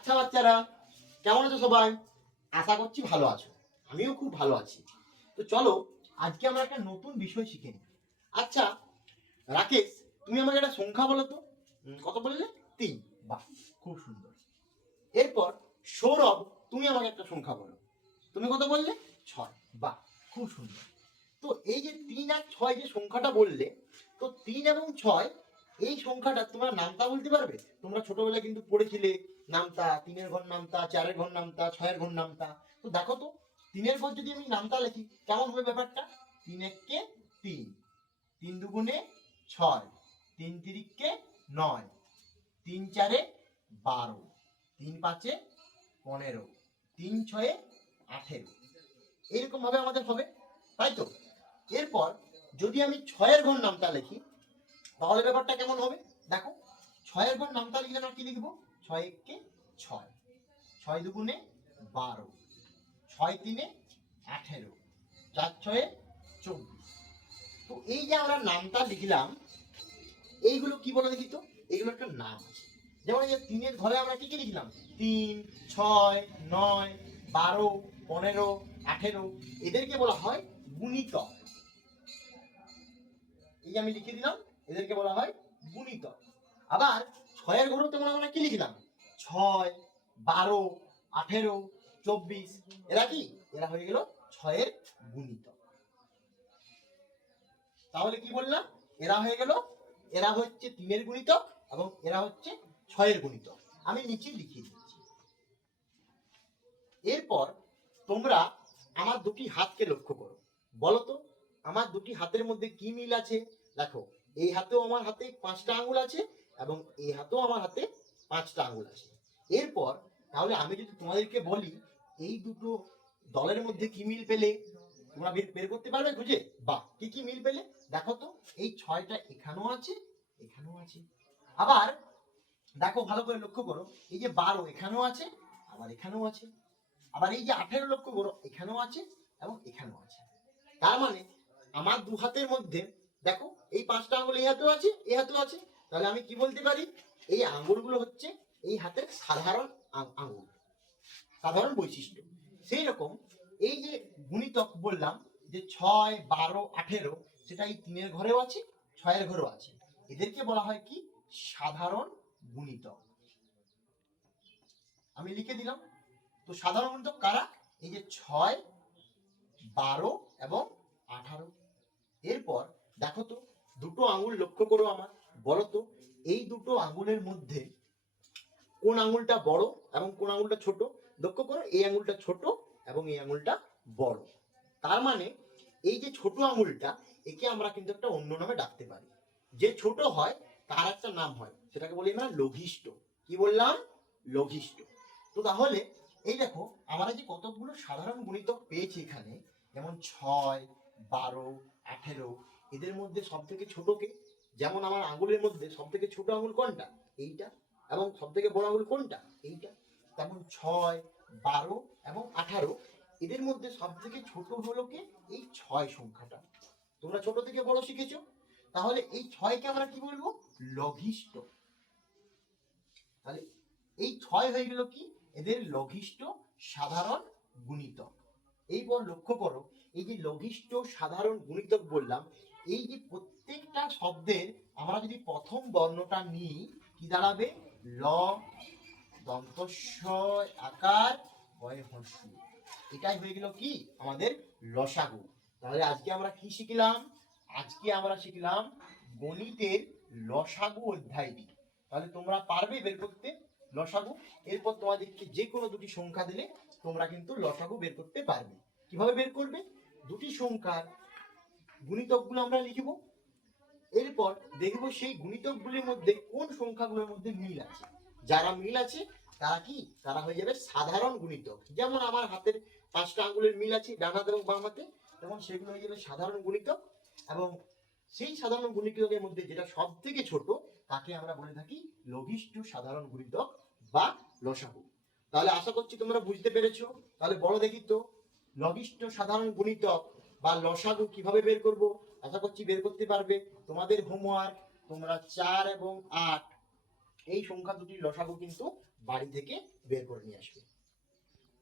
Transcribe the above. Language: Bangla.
আচ্ছা বাচ্চারা, কেমন আছো সবাই? আশা করছি ভালো আছো। আমিও খুব ভালো আছি। তো চলো, আজকে আমরা একটা নতুন বিষয় শিখে নিই। আচ্ছা রাকেশ, তুমি আমাকে একটা সংখ্যা বলো তো। কত বললে? তিন। বাহ, খুব সুন্দর। এরপর সৌরভ, তুমি আমাকে একটা সংখ্যা বলো। তুমি কত বললে? ছয়। বাহ, খুব সুন্দর। তো এই যে তিন আর ছয় যে সংখ্যাটা বললে, তো তিন এবং ছয় এই সংখ্যাটা তোমরা নামতা বলতে পারবে? তোমরা ছোটবেলায় কিন্তু পড়েছিলে নামতা, তিনের ঘর নামতা, চারের ঘর নামতা, ছয়ের ঘর নামতা। তো দেখো তো, তিনের ঘর যদি আমি নামতা লিখি, কেমন হবে ব্যাপারটা? তিন এককে তিন তিন দুগুণে ছয়, তিন তিরিককে নয়, তিন চারে বারো, তিন পাঁচে পনেরো, তিন ছয়ে আঠেরো। এরকম ভাবে আমাদের হবে, তাই তো? এরপর যদি আমি ছয়ের ঘর নামতা লিখি তাহলে ব্যাপারটা কেমন হবে? দেখো, ছয়ের পর নামতা লিখলে আমরা কি লিখব? ছয় এককে ছয়। ছয় দুগুণে বারো। ছয় তিনে আঠেরো। চার ছয়ে চব্বিশ। তো এই যে আমরা নামটা লিখলাম, এইগুলো কি বলে দেখি তো? এইগুলো একটা নাম আছে। যেমন এই যে তিনের ঘরে আমরা কি কি লিখলাম? তিন, ছয়, নয়, বারো, পনেরো, আঠেরো। এদেরকে বলা হয় গুণিতক। এই আমি লিখে দিলাম এদেরকে বলা হয় গুণিতক আবার ছয়ের ঘরেও তেমন আমরা কি লিখলাম? ছয়, বারো, আঠেরো, চব্বিশ। এরা কি? এরা হয়ে গেল ছয়ের গুণিতক তাহলে কি বললাম? এরা হয়ে গেল, এরা হচ্ছে তিনের গুণিতক এবং এরা হচ্ছে ছয়ের গুণিতক আমি নিচে লিখিয়ে দিচ্ছি। এরপর তোমরা আমার দুটি হাতকে লক্ষ্য করো। বলো তো, আমার দুটি হাতের মধ্যে কি মিল আছে? দেখো এই হাতেও আমার হাতে পাঁচটা আঙুল আছে এবং এই হাতেও আমার হাতে পাঁচটা আঙুল আছে। এরপর তাহলে আমি যদি তোমাদেরকে বলি, এই দুটো দলের মধ্যে কি মিল পেলে? তোমরা বের করতে পারবে খুঁজে? বাহ, কি কি মিল পেলে? দেখো তো, এই ছয়টা এখানেও আছে এখানেও আছে। আবার দেখো, ভালো করে লক্ষ্য করো, এই যে বারো এখানেও আছে, আবার এখানেও আছে। আবার এই যে আঠেরো লক্ষ্য করো, এখানেও আছে এবং এখানেও আছে। তার মানে আমার দু হাতের মধ্যে দেখো, এই পাঁচটা আঙুল এই হাতেও আছে, এই হাতেও আছে। তাহলে আমি কি বলতে পারি? এই আঙ্গুলগুলো হচ্ছে এই হাতের সাধারণ আং- আঙ্গুল, সাধারণ বৈশিষ্ট্য। সেই রকম এই যে গুণিতক বললাম যে ছয়, বারো, আঠেরো, সেটা এই তিনের ঘরেও আছে, ছয়ের ঘরেও আছে। এদেরকে বলা হয় কি? সাধারণ গুণিতক। আমি লিখে দিলাম। তো সাধারণ গুণিতক কারা? এই যে ছয়, বারো এবং আঠারো। এরপর দেখো তো, দুটো আঙুল লক্ষ্য করো আমার, বলো তো, এই দুটো আঙুলের মধ্যে কোন আঙুলটা বড় এবং কোন আঙুলটা ছোট? লক্ষ্য করো, এই আঙুলটা ছোট এবং এই আঙুলটা বড়। তার মানে এই যে ছোট আঙুলটা, একে আমরা কিন্তু একটা অন্য নামে ডাকতে পারি। যে ছোট হয়, তার একটা নাম হয়। সেটাকে বলি আমরা লঘিষ্ঠ। কি বললাম? লঘিষ্ঠ। তো তাহলে, এই দেখো, আমরা যে কতগুলো সাধারণ গুণিতক পেয়েছি এখানে, যেমন ছয়, বারো, আঠেরো এদের মধ্যে সব থেকে ছোটকে যেমন আমার আঙ্গুলের মধ্যে সব থেকে ছোট আঙ্গুল কোনটা? এইটা। এবং সব থেকে বড় আঙ্গুল কোনটা? এইটা। তেমন ছয়, বারো এবং আঠারো। এদের মধ্যে সব থেকে ছোট হলো কে? এই ছয় সংখ্যাটা। তোমরা ছোট থেকে বড় শিখেছো? তাহলে এই ছয়কে আমরা কি বলব? লঘিষ্ঠ। তাহলে এই ছয় হয়ে গেল কি? এদের লঘিষ্ঠ সাধারণ গুণিতক। এইবার লক্ষ্য করো, এই যে লঘিষ্ঠ সাধারণ গুণিতক বললাম এই যে প্রত্যেকটা শব্দের আমরা যদি প্রথম বর্ণটা নিই, কি দাঁড়াবে? ল আকার এটাই হয়ে গেল কি? আমাদের লসাগু। তাহলে আজকে আমরা কি শিখলাম? আজকে আমরা শিখলাম গণিতের লসাগু অধ্যায়টি তাহলে তোমরা পারবে বের করতে লসাগু? এরপর তোমাদেরকে যে কোনো দুটি সংখ্যা দিলে তোমরা কিন্তু লসাগু বের করতে পারবে। কীভাবে বের করবে? দুটি সংখ্যার গুণিতকগুলো আমরা লিখব। এরপর দেখব সেই গুণিতকগুলির মধ্যে কোন সংখ্যাগুলোর মধ্যে মিল আছে। যারা মিল আছে, তারা কি? তারা হয়ে যাবে সাধারণ গুণিতক। যেমন আমার হাতের পাঁচটা আঙ্গুলের মিল আছে, ডান হাতে এবং বাম হাতে, তেমন সেগুলো হয়ে যাবে সাধারণ গুণিতক। এবং সেই সাধারণ গুণিতকের মধ্যে যেটা সব থেকে ছোট, তাকে আমরা বলে থাকি লঘিষ্ঠ সাধারণ গুণিতক বা লসাগু। তাহলে আশা করছি তোমরা বুঝতে পেরেছ। তাহলে বড় দেখি তো, লঘিষ্ঠ সাধারণ গুণিতক বা লসাগু কীভাবে বের করব? আশা করছি বের করতে পারবে। তোমাদের হোমওয়ার্ক তোমরা চার এবং আট, এই সংখ্যা দুটি লসাগু কিন্তু বাড়ি থেকে বের করে নিয়ে আসবে।